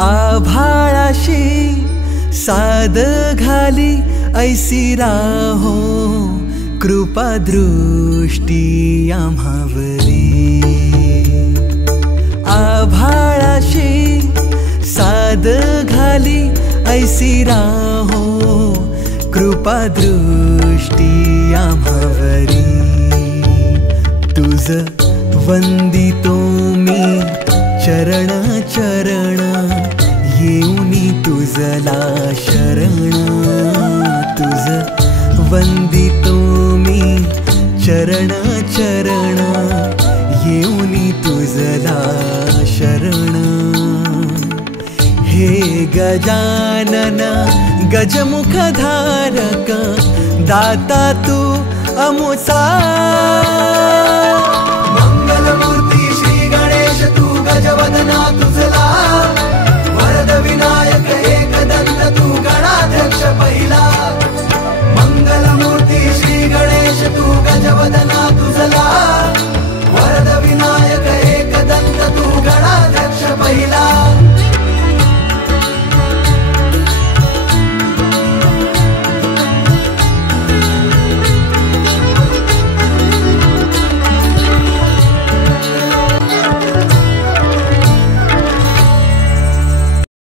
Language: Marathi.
आभाळाशी साद घाली ऐसी राहो कृपा दृष्टी आम्हावरी। आभाळाशी साद घाली ऐसी राहो कृपा दृष्टी आम्हावरी। तुझ वंदितो मी चरण चरण येऊनी तुझला शरण। तुझ वंदितो मी चरण चरण येऊनी तुझला शरण। हे गजानन गजमुख धारक दाता तू अमुचा। मंगलमूर्ती श्री गणेश तू गजवदना तुझला। वरद विनायक एकदंत तू गणाध्यक्ष पहिला। मंगलमूर्ती श्री गणेश तू गजवदना तुझला।